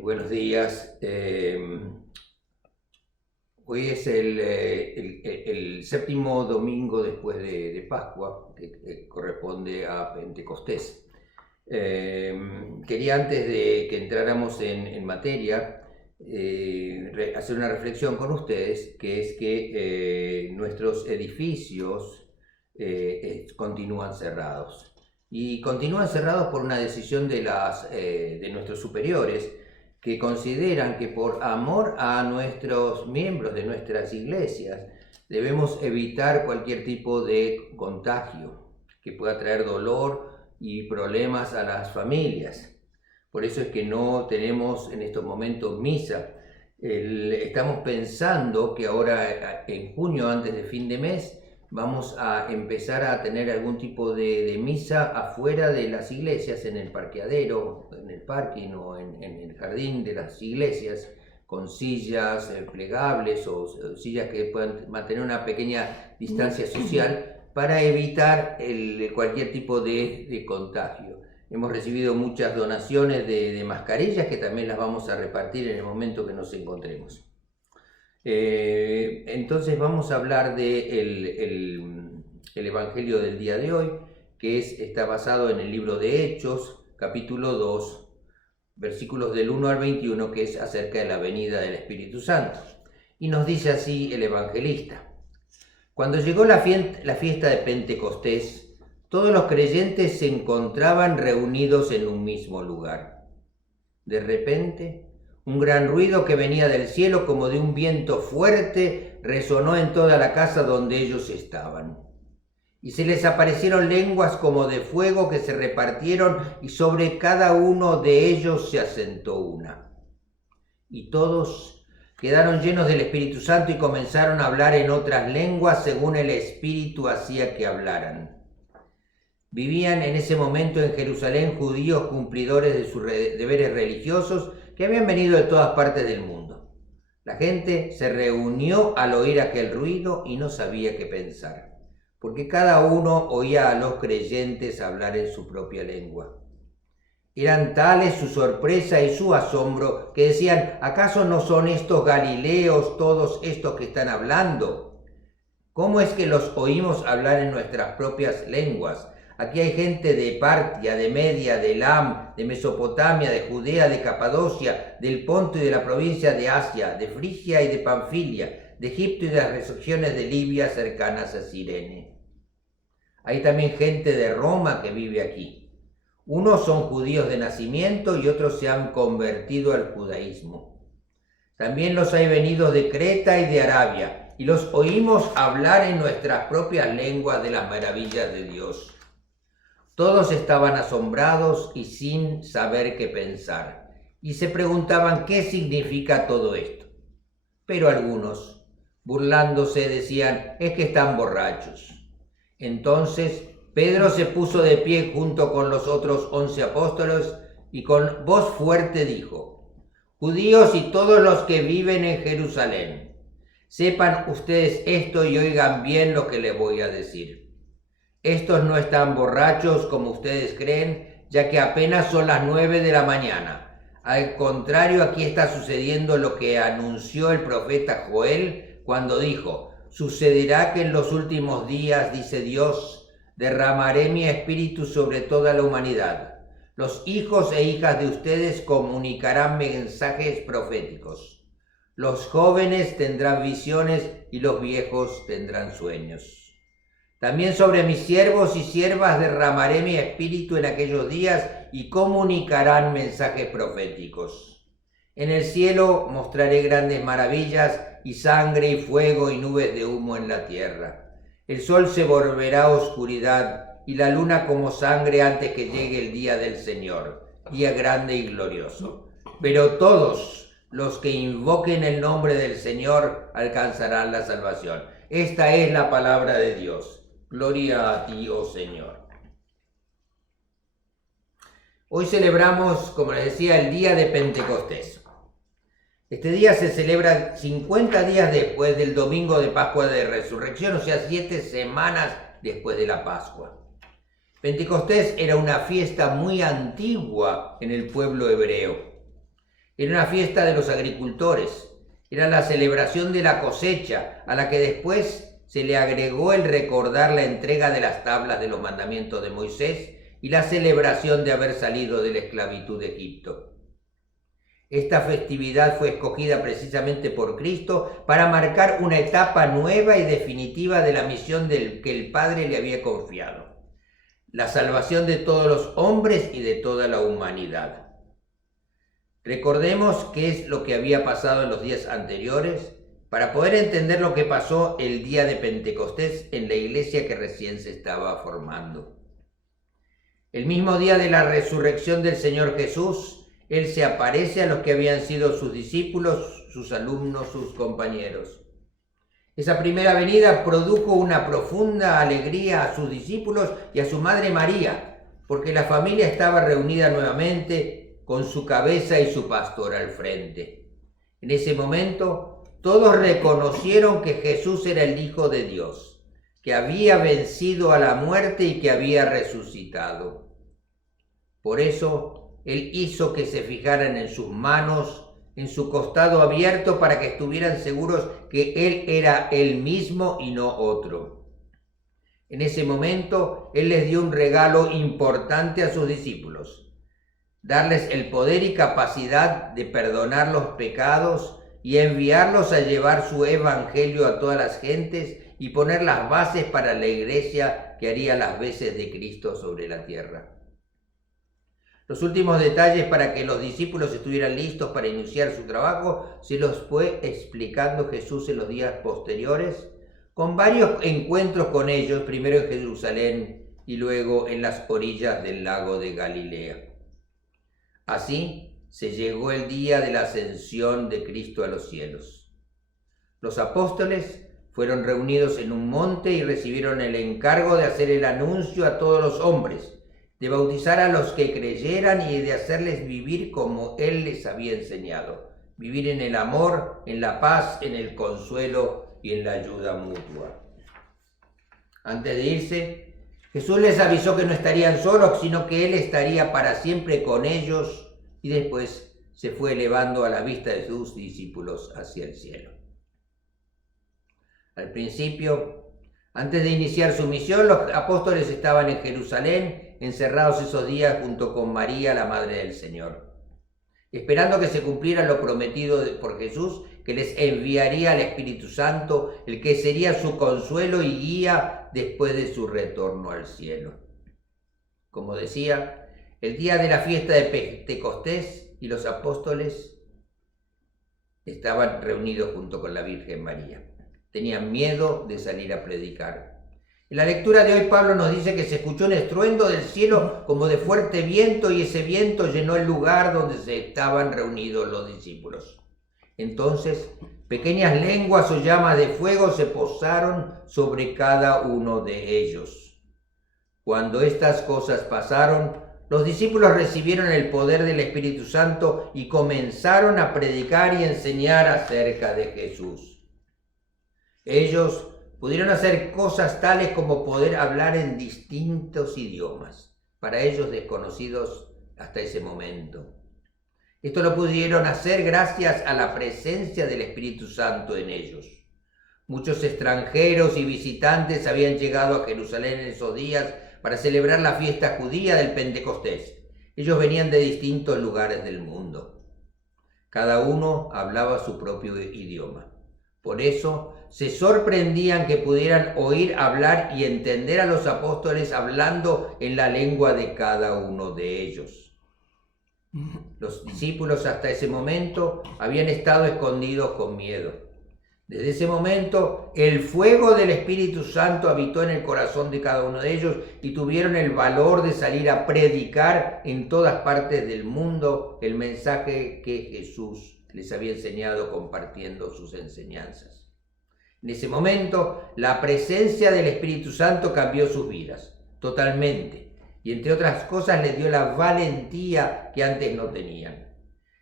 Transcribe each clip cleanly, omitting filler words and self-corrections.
Buenos días. Hoy es el séptimo domingo después de Pascua, que corresponde a Pentecostés. Quería, antes de que entráramos en materia, hacer una reflexión con ustedes, que es que nuestros edificios continúan cerrados. Y continúan cerrados por una decisión de nuestros superiores, que consideran que por amor a nuestros miembros de nuestras iglesias debemos evitar cualquier tipo de contagio que pueda traer dolor y problemas a las familias. Por eso es que no tenemos en estos momentos misa. Estamos pensando que ahora en junio, antes de fin de mes, vamos a empezar a tener algún tipo de misa afuera de las iglesias, en el parqueadero, en el parking o en el jardín de las iglesias, con sillas plegables o sillas que puedan mantener una pequeña distancia social para evitar cualquier tipo de contagio. Hemos recibido muchas donaciones de mascarillas, que también las vamos a repartir en el momento que nos encontremos. Entonces vamos a hablar del Evangelio del día de hoy, que está basado en el libro de Hechos, capítulo 2, versículos del 1 al 21, que es acerca de la venida del Espíritu Santo. Y nos dice así el evangelista: Cuando llegó la fiesta de Pentecostés, todos los creyentes se encontraban reunidos en un mismo lugar. De repente, un gran ruido que venía del cielo como de un viento fuerte resonó en toda la casa donde ellos estaban. Y se les aparecieron lenguas como de fuego que se repartieron, y sobre cada uno de ellos se asentó una. Y todos quedaron llenos del Espíritu Santo y comenzaron a hablar en otras lenguas según el Espíritu hacía que hablaran. Vivían en ese momento en Jerusalén judíos cumplidores de sus deberes religiosos, que habían venido de todas partes del mundo. La gente se reunió al oír aquel ruido y no sabía qué pensar, porque cada uno oía a los creyentes hablar en su propia lengua. Eran tales su sorpresa y su asombro que decían: ¿acaso no son estos galileos todos estos que están hablando? ¿Cómo es que los oímos hablar en nuestras propias lenguas? Aquí hay gente de Partia, de Media, de Elam, de Mesopotamia, de Judea, de Capadocia, del Ponto y de la provincia de Asia, de Frigia y de Panfilia, de Egipto y de las regiones de Libia cercanas a Cirene. Hay también gente de Roma que vive aquí. Unos son judíos de nacimiento y otros se han convertido al judaísmo. También los hay venidos de Creta y de Arabia, y los oímos hablar en nuestras propias lenguas de las maravillas de Dios. Todos estaban asombrados y sin saber qué pensar, y se preguntaban qué significa todo esto. Pero algunos, burlándose, decían: es que están borrachos. Entonces Pedro se puso de pie junto con los otros 11 apóstoles y con voz fuerte dijo: Judíos y todos los que viven en Jerusalén, sepan ustedes esto y oigan bien lo que les voy a decir. Estos no están borrachos como ustedes creen, ya que apenas son las 9 de la mañana. Al contrario, aquí está sucediendo lo que anunció el profeta Joel cuando dijo: sucederá que en los últimos días, dice Dios, derramaré mi espíritu sobre toda la humanidad. Los hijos e hijas de ustedes comunicarán mensajes proféticos. Los jóvenes tendrán visiones y los viejos tendrán sueños. También sobre mis siervos y siervas derramaré mi espíritu en aquellos días y comunicarán mensajes proféticos. En el cielo mostraré grandes maravillas y sangre y fuego y nubes de humo en la tierra. El sol se volverá oscuridad y la luna como sangre antes que llegue el día del Señor, día grande y glorioso. Pero todos los que invoquen el nombre del Señor alcanzarán la salvación. Esta es la palabra de Dios. Gloria a ti, oh Señor. Hoy celebramos, como les decía, el día de Pentecostés. Este día se celebra 50 días después del domingo de Pascua de Resurrección, o sea, 7 semanas después de la Pascua. Pentecostés era una fiesta muy antigua en el pueblo hebreo. Era una fiesta de los agricultores, era la celebración de la cosecha, a la que después se le agregó el recordar la entrega de las tablas de los mandamientos de Moisés y la celebración de haber salido de la esclavitud de Egipto. Esta festividad fue escogida precisamente por Cristo para marcar una etapa nueva y definitiva de la misión que el Padre le había confiado: la salvación de todos los hombres y de toda la humanidad. Recordemos qué es lo que había pasado en los días anteriores para poder entender lo que pasó el día de Pentecostés en la iglesia que recién se estaba formando. El mismo día de la resurrección del Señor Jesús, Él se aparece a los que habían sido sus discípulos, sus alumnos, sus compañeros. Esa primera venida produjo una profunda alegría a sus discípulos y a su madre María, porque la familia estaba reunida nuevamente con su cabeza y su pastor al frente. En ese momento, todos reconocieron que Jesús era el Hijo de Dios, que había vencido a la muerte y que había resucitado. Por eso, Él hizo que se fijaran en sus manos, en su costado abierto, para que estuvieran seguros que Él era Él mismo y no otro. En ese momento, Él les dio un regalo importante a sus discípulos: darles el poder y capacidad de perdonar los pecados y enviarlos a llevar su evangelio a todas las gentes y poner las bases para la iglesia que haría las veces de Cristo sobre la tierra. Los últimos detalles para que los discípulos estuvieran listos para iniciar su trabajo se los fue explicando Jesús en los días posteriores, con varios encuentros con ellos, primero en Jerusalén y luego en las orillas del lago de Galilea. Así se llegó el día de la ascensión de Cristo a los cielos. Los apóstoles fueron reunidos en un monte y recibieron el encargo de hacer el anuncio a todos los hombres, de bautizar a los que creyeran y de hacerles vivir como Él les había enseñado: vivir en el amor, en la paz, en el consuelo y en la ayuda mutua. Antes de irse, Jesús les avisó que no estarían solos, sino que Él estaría para siempre con ellos, y después se fue elevando a la vista de sus discípulos hacia el cielo. Al principio, antes de iniciar su misión, los apóstoles estaban en Jerusalén, encerrados esos días junto con María, la Madre del Señor, esperando que se cumpliera lo prometido por Jesús, que les enviaría al Espíritu Santo, el que sería su consuelo y guía después de su retorno al cielo. Como decía, el día de la fiesta de Pentecostés, y los apóstoles estaban reunidos junto con la Virgen María. Tenían miedo de salir a predicar. En la lectura de hoy, Pablo nos dice que se escuchó un estruendo del cielo como de fuerte viento, y ese viento llenó el lugar donde se estaban reunidos los discípulos. Entonces, pequeñas lenguas o llamas de fuego se posaron sobre cada uno de ellos. Cuando estas cosas pasaron, los discípulos recibieron el poder del Espíritu Santo y comenzaron a predicar y enseñar acerca de Jesús. Ellos pudieron hacer cosas tales como poder hablar en distintos idiomas, para ellos desconocidos hasta ese momento. Esto lo pudieron hacer gracias a la presencia del Espíritu Santo en ellos. Muchos extranjeros y visitantes habían llegado a Jerusalén en esos días para celebrar la fiesta judía del Pentecostés. Ellos venían de distintos lugares del mundo. Cada uno hablaba su propio idioma. Por eso se sorprendían que pudieran oír hablar y entender a los apóstoles hablando en la lengua de cada uno de ellos. Los discípulos hasta ese momento habían estado escondidos con miedo. Desde ese momento, el fuego del Espíritu Santo habitó en el corazón de cada uno de ellos y tuvieron el valor de salir a predicar en todas partes del mundo el mensaje que Jesús les había enseñado compartiendo sus enseñanzas. En ese momento, la presencia del Espíritu Santo cambió sus vidas totalmente y, entre otras cosas, les dio la valentía que antes no tenían.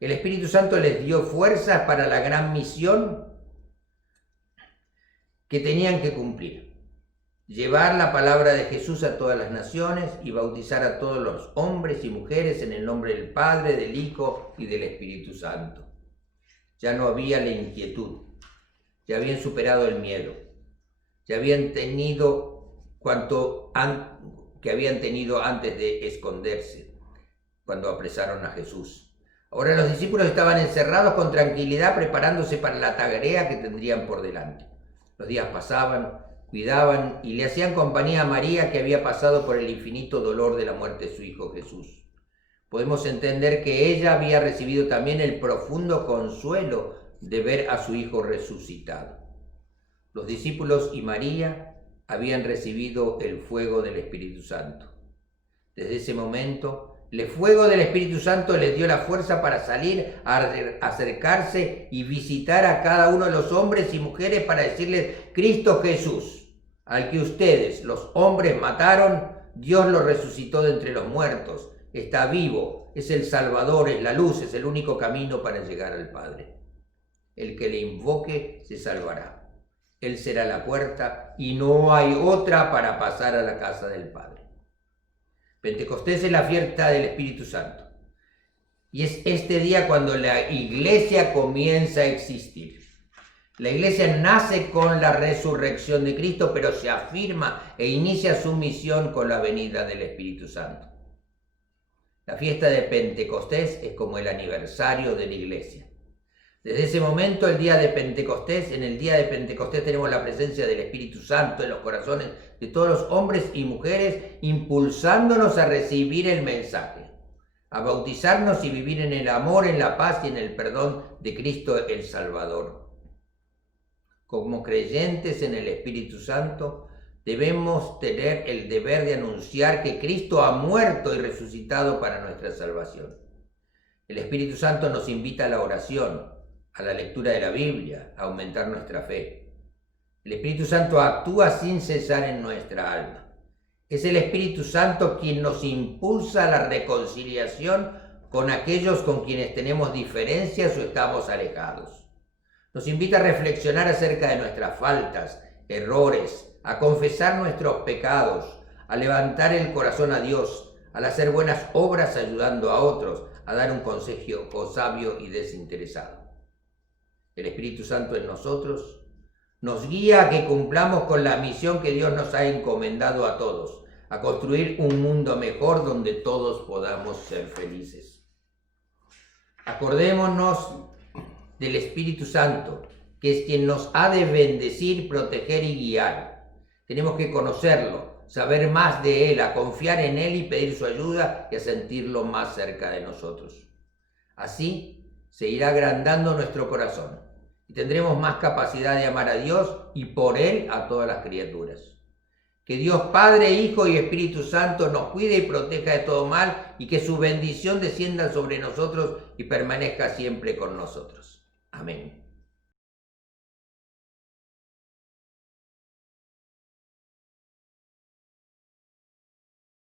El Espíritu Santo les dio fuerzas para la gran misión que tenían que cumplir. llevar la palabra de Jesús a todas las naciones y bautizar a todos los hombres y mujeres en el nombre del Padre, del Hijo y del Espíritu Santo. Ya no había la inquietud, ya habían superado el miedo, ya habían tenido cuanto que habían tenido antes de esconderse, cuando apresaron a Jesús. Ahora los discípulos estaban encerrados con tranquilidad, preparándose para la tarea que tendrían por delante. Los días pasaban, cuidaban y le hacían compañía a María, que había pasado por el infinito dolor de la muerte de su Hijo Jesús. Podemos entender que ella había recibido también el profundo consuelo de ver a su Hijo resucitado. Los discípulos y María habían recibido el fuego del Espíritu Santo. Desde ese momento, el fuego del Espíritu Santo les dio la fuerza para salir a acercarse y visitar a cada uno de los hombres y mujeres para decirles: Cristo Jesús, al que ustedes, los hombres, mataron, Dios lo resucitó de entre los muertos. Está vivo, es el Salvador, es la luz, es el único camino para llegar al Padre. El que le invoque se salvará. Él será la puerta y no hay otra para pasar a la casa del Padre. Pentecostés es la fiesta del Espíritu Santo. Y es este día cuando la iglesia comienza a existir. La iglesia nace con la resurrección de Cristo, pero se afirma e inicia su misión con la venida del Espíritu Santo. La fiesta de Pentecostés es como el aniversario de la iglesia. Desde ese momento, el día de Pentecostés, en el día de Pentecostés tenemos la presencia del Espíritu Santo en los corazones de todos los hombres y mujeres, impulsándonos a recibir el mensaje, a bautizarnos y vivir en el amor, en la paz y en el perdón de Cristo el Salvador. Como creyentes en el Espíritu Santo, debemos tener el deber de anunciar que Cristo ha muerto y resucitado para nuestra salvación. El Espíritu Santo nos invita a la oración, a la lectura de la Biblia, a aumentar nuestra fe. El Espíritu Santo actúa sin cesar en nuestra alma. Es el Espíritu Santo quien nos impulsa a la reconciliación con aquellos con quienes tenemos diferencias o estamos alejados. Nos invita a reflexionar acerca de nuestras faltas, errores, a confesar nuestros pecados, a levantar el corazón a Dios, al hacer buenas obras ayudando a otros, a dar un consejo sabio y desinteresado. El Espíritu Santo en nosotros nos guía a que cumplamos con la misión que Dios nos ha encomendado a todos, a construir un mundo mejor donde todos podamos ser felices. Acordémonos del Espíritu Santo, que es quien nos ha de bendecir, proteger y guiar. Tenemos que conocerlo, saber más de Él, a confiar en Él y pedir su ayuda y a sentirlo más cerca de nosotros. Así se irá agrandando nuestro corazón y tendremos más capacidad de amar a Dios y por Él a todas las criaturas. Que Dios Padre, Hijo y Espíritu Santo nos cuide y proteja de todo mal y que su bendición descienda sobre nosotros y permanezca siempre con nosotros. Amén.